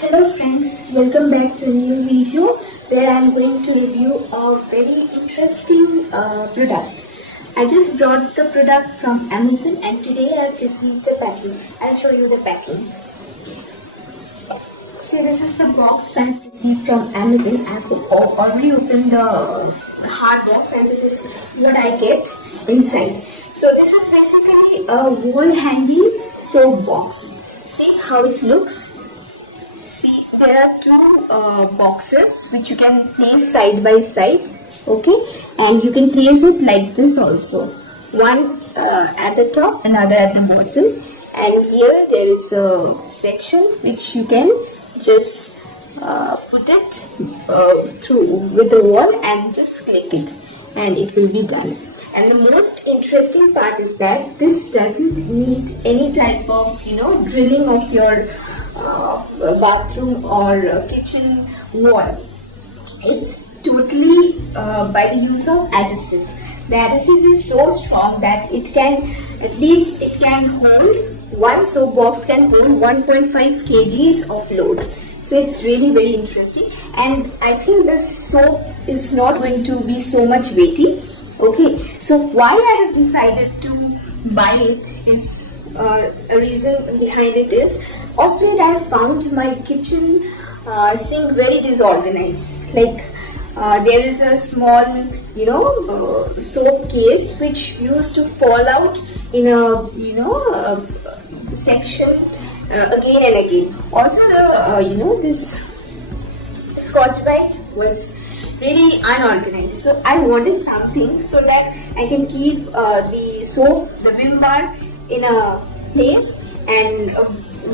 Hello friends, welcome back to a new video where I am going to review a very interesting product. I just brought the product from Amazon and today I have received the packing. I'll show you the packing. So this is the box I have received from Amazon. I have already opened the hard box and this is what I get inside. So this is basically a wall handy soap box. See how it looks? See, there are two boxes which you can place side by side, okay, and you can place it like this also, one at the top, another at the bottom, and here there is a section which you can just put it through with the wall and just click it and it will be done. And the most interesting part is that this doesn't need any type of drilling of your bathroom or kitchen wall. It's totally by the use of adhesive. The adhesive is so strong that it can hold, one soap box can hold 1.5 kgs of load. So it's really very interesting, and I think this soap is not going to be so much weighty. Okay, so why I have decided to buy it is a reason behind it is, of late I have found my kitchen sink very disorganized. Like there is a small soap case which used to fall out in a section again and again. Also the this Scotch Brite was really unorganized, so I wanted something so that I can keep the soap, the Vim bar in a place, and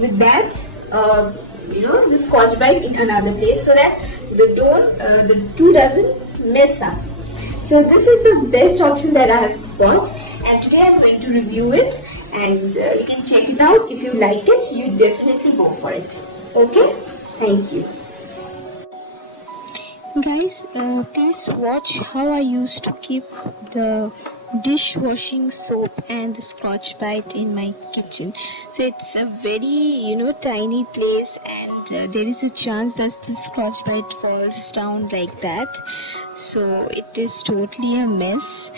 with that the Scotch Brite in another place, so that the two doesn't mess up. So this is the best option that I have got, and today I am going to review it, and you can check it out. If you like it, you definitely go for it. Okay, thank you. Guys, please watch how I used to keep the dishwashing soap and the Scotch Brite in my kitchen. So it's a very tiny place, and there is a chance that the Scotch Brite falls down like that. So it is totally a mess,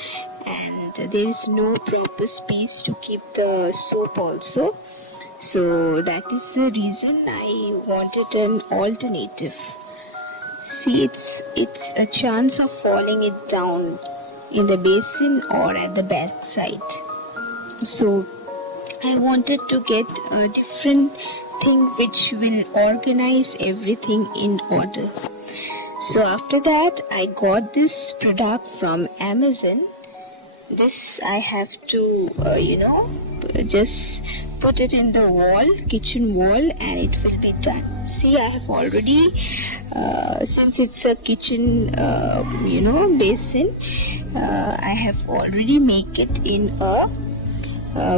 and there is no proper space to keep the soap also. So that is the reason I wanted an alternative. See, it's a chance of falling it down in the basin or at the back side. So I wanted to get a different thing which will organize everything in order. So after that, I got this product from Amazon. This I have to just put it in the wall, kitchen wall, and it will be done. See, I have already since it's a kitchen basin, I have already make it in a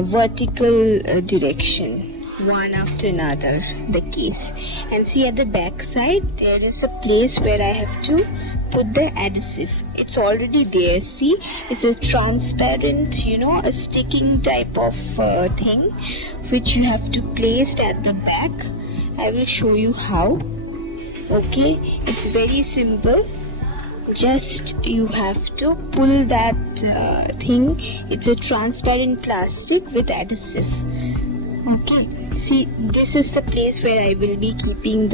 vertical direction, one after another, the case. And see, at the back side there is a place where I have to put the adhesive. It's already there. See, it's a transparent a sticking type of thing which you have to place at the back. I will show you how. Okay, it's very simple. Just you have to pull that thing. It's a transparent plastic with adhesive. Okay, see, this is the place where I will be keeping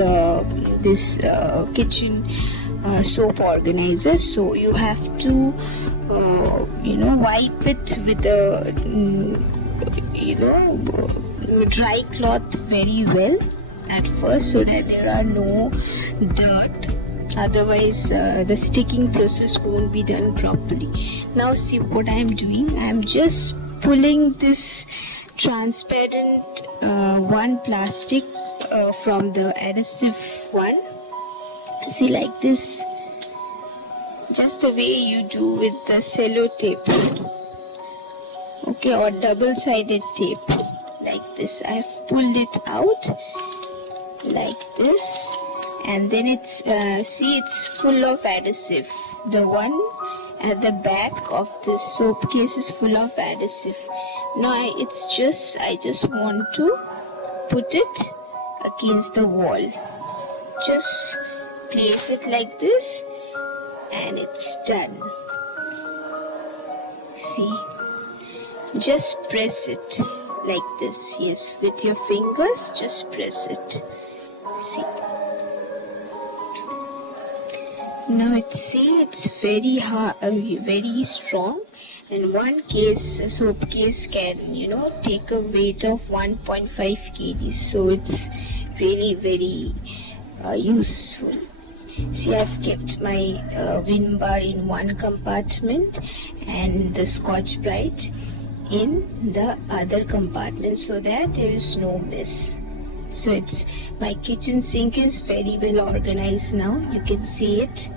this kitchen soap organizer. So you have to wipe it with a dry cloth very well at first, so that there are no dirt. Otherwise the sticking process won't be done properly. Now see what I am doing. I am just pulling this transparent one plastic from the adhesive one. See, like this, just the way you do with the cello tape, okay, or double-sided tape, like this. I have pulled it out like this, and then it's see, it's full of adhesive. The one at the back of this soap case is full of adhesive. Now I just want to put it against the wall. just place it like this and it's done. See, just press it like this. Yes, with your fingers, just press it. See. Now it's very hard, very strong, and one case, a soap case can take a weight of 1.5 kg. So it's really very useful. See, I've kept my Vim bar in one compartment and the Scotch Brite in the other compartment so that there is no mess. So my kitchen sink is very well organized now. You can see it.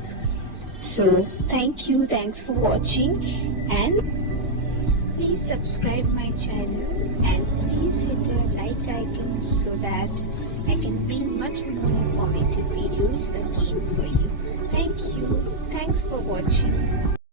So thanks for watching, and please subscribe my channel and please hit a like icon so that I can bring much more informative videos again for you. Thanks for watching.